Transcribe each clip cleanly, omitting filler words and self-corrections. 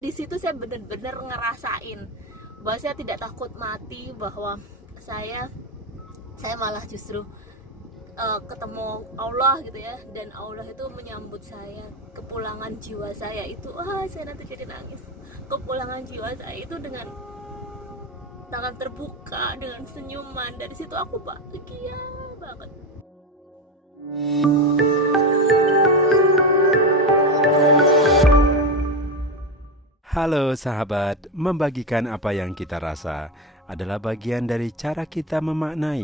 Di situ saya benar-benar ngerasain bahwa saya tidak takut mati, bahwa saya malah justru ketemu Allah gitu ya, dan Allah itu menyambut saya, kepulangan jiwa saya itu, saya nanti jadi nangis. Kepulangan jiwa saya itu dengan tangan terbuka, dengan senyuman. Dari situ aku bahagia banget. Halo sahabat, membagikan apa yang kita rasa adalah bagian dari cara kita memaknai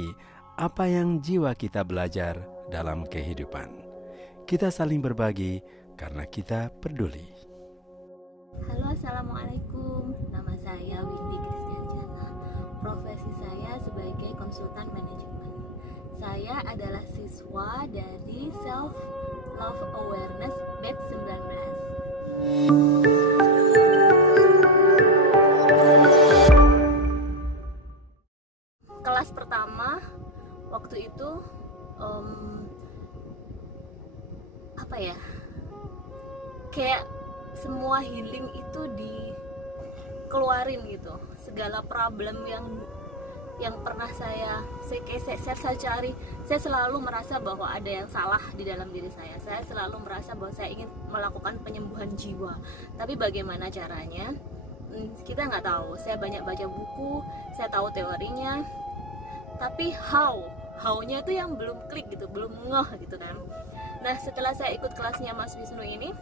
apa yang jiwa kita belajar dalam kehidupan. Kita saling berbagi karena kita peduli. Halo, assalamualaikum. Nama saya Windy Kristianjana. Profesi saya sebagai konsultan manajemen. Saya adalah siswa dari Self Love Awareness Batch 19. Kelas pertama waktu itu kayak semua healing itu dikeluarin gitu. Segala problem yang pernah saya cari, saya selalu merasa bahwa ada yang salah di dalam diri saya. Saya selalu merasa bahwa saya ingin melakukan penyembuhan jiwa, tapi bagaimana caranya? Kita nggak tahu. Saya banyak baca buku, saya tahu teorinya, tapi how-nya itu yang belum klik gitu, belum ngeh gitu kan. Nah, setelah saya ikut kelasnya Mas Wisnu ini,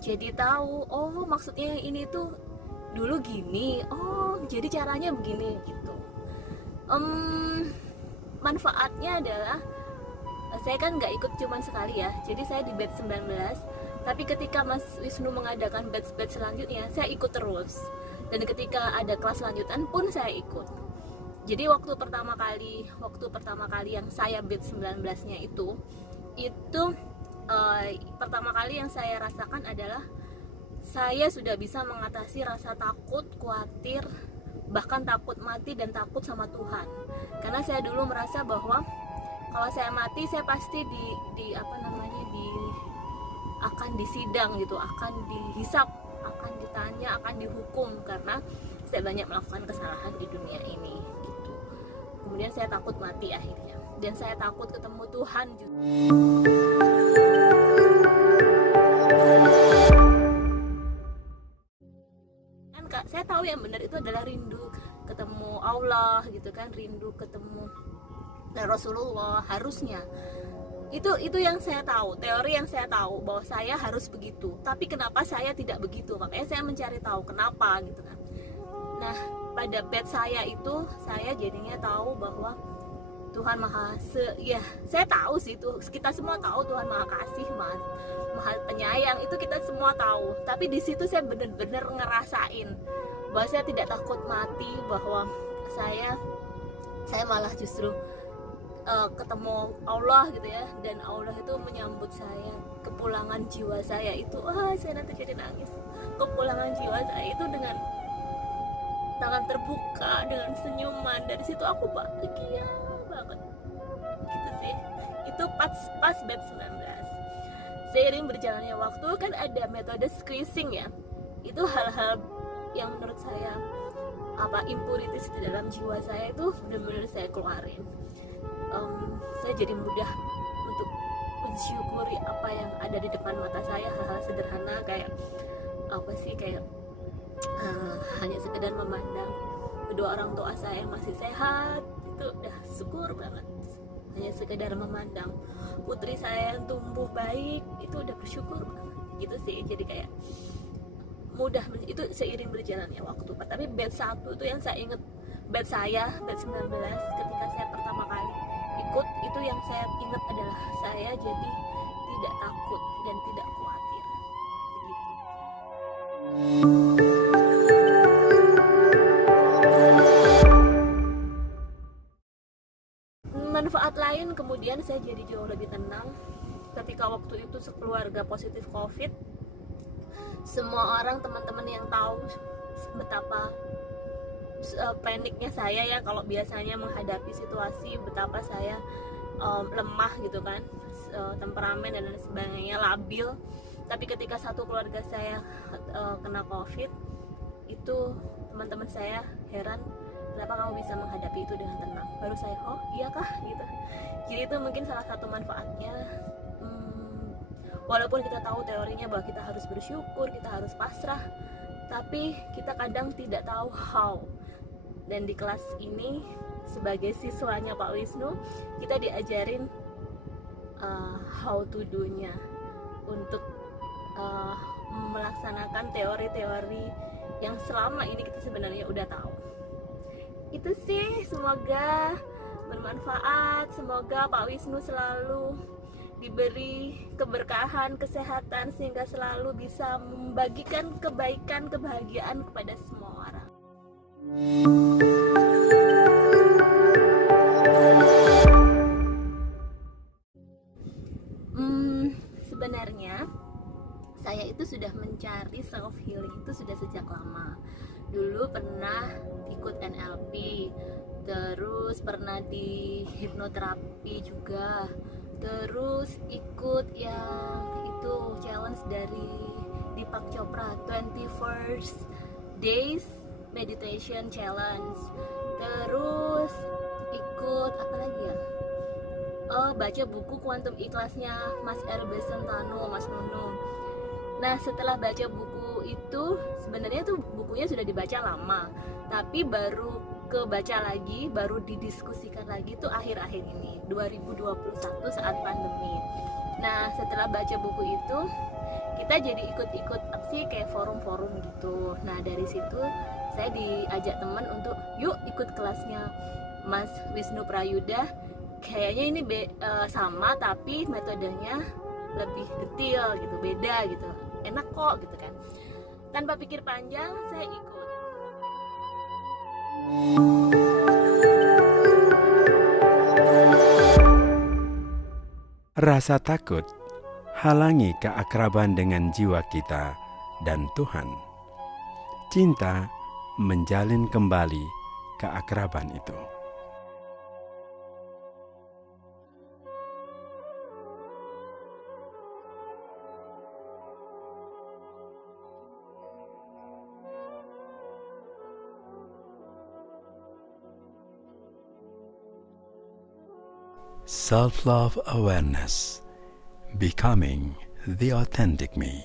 jadi tahu, oh maksudnya ini tuh dulu gini, oh jadi caranya begini gitu. Manfaatnya adalah, saya kan nggak ikut cuman sekali ya, jadi saya di batch 19, tapi ketika Mas Wisnu mengadakan batch selanjutnya, saya ikut terus. Dan ketika ada kelas lanjutan pun saya ikut. Jadi waktu pertama kali yang saya batch 19-nya itu pertama kali yang saya rasakan adalah saya sudah bisa mengatasi rasa takut, khawatir, bahkan takut mati dan takut sama Tuhan. Karena saya dulu merasa bahwa kalau saya mati, saya pasti akan disidang gitu, akan dihisap, akan ditanya, akan dihukum karena saya banyak melakukan kesalahan di dunia ini gitu. Kemudian saya takut mati akhirnya, dan saya takut ketemu Tuhan juga. Kan Kak, saya tahu yang benar itu adalah rindu ketemu Allah gitu kan, rindu ketemu Rasulullah harusnya. Itu yang saya tahu, teori yang saya tahu bahwa saya harus begitu. Tapi kenapa saya tidak begitu? Makanya saya mencari tahu kenapa gitu kan. Nah, pada batch saya itu saya jadinya tahu bahwa Tuhan saya tahu sih, itu kita semua tahu Tuhan Maha Kasih, Maha Penyayang, itu kita semua tahu. Tapi di situ saya benar-benar ngerasain bahwa saya tidak takut mati, bahwa saya malah justru ketemu Allah gitu ya, dan Allah itu menyambut saya, kepulangan jiwa saya itu, saya nanti jadi nangis. Kepulangan jiwa saya itu dengan tangan terbuka, dengan senyuman. Dari situ aku bahagia banget gitu sih. Itu pas batch 19. Seiring berjalannya waktu kan ada metode squeezing ya, itu hal-hal yang menurut saya impurities di dalam jiwa saya itu benar-benar saya keluarin. Saya jadi mudah untuk mensyukuri apa yang ada di depan mata saya, hal-hal sederhana kayak hanya sekedar memandang kedua orang tua saya masih sehat, itu udah syukur banget. Hanya sekedar memandang putri saya yang tumbuh baik, itu udah bersyukur banget gitu sih. Jadi kayak mudah, itu seiring berjalannya waktu. Tapi batch 1 itu yang saya inget, batch 19 ketika saya pertama kali ikut, itu yang saya ingat adalah saya jadi tidak takut dan tidak khawatir begitu. Manfaat lain, kemudian saya jadi jauh lebih tenang ketika waktu itu sekeluarga positif COVID. Semua orang, teman-teman yang tahu betapa paniknya saya ya kalau biasanya menghadapi situasi, betapa saya lemah gitu kan, temperamen dan lain sebagainya, labil. Tapi ketika satu keluarga saya kena COVID, itu teman-teman saya heran, kenapa kamu bisa menghadapi itu dengan tenang. Baru saya, oh iya kah gitu. Jadi itu mungkin salah satu manfaatnya. Walaupun kita tahu teorinya bahwa kita harus bersyukur, kita harus pasrah, tapi kita kadang tidak tahu how. Dan di kelas ini sebagai siswanya Pak Wisnu, kita diajarin how to do-nya untuk melaksanakan teori-teori yang selama ini kita sebenarnya udah tahu. Itu sih, semoga bermanfaat, semoga Pak Wisnu selalu diberi keberkahan, kesehatan, sehingga selalu bisa membagikan kebaikan, kebahagiaan kepada semua orang. Sebenarnya saya itu sudah mencari self healing itu sudah sejak lama. Dulu pernah ikut NLP, terus pernah di hipnoterapi juga, terus ikut yang itu challenge dari Deepak Chopra, 21st Days Meditation Challenge. Terus ikut apa lagi ya? Baca buku Quantum Ikhlasnya Mas R.B. Sentano, Mas Nunung. Nah, setelah baca buku itu, sebenarnya tuh bukunya sudah dibaca lama, tapi baru kebaca lagi, baru didiskusikan lagi tuh akhir-akhir ini 2021 saat pandemi. Nah, setelah baca buku itu, kita jadi ikut-ikut apa sih, kayak forum-forum gitu. Nah, dari situ saya diajak teman untuk yuk ikut kelasnya Mas Wisnu Prayudha. Kayaknya ini sama, tapi metodenya lebih detail gitu, beda gitu, enak kok gitu kan. Tanpa pikir panjang saya ikut. Rasa takut halangi keakraban dengan jiwa kita dan Tuhan. Cinta menjalin kembali keakraban itu. Self-love awareness, becoming the authentic me.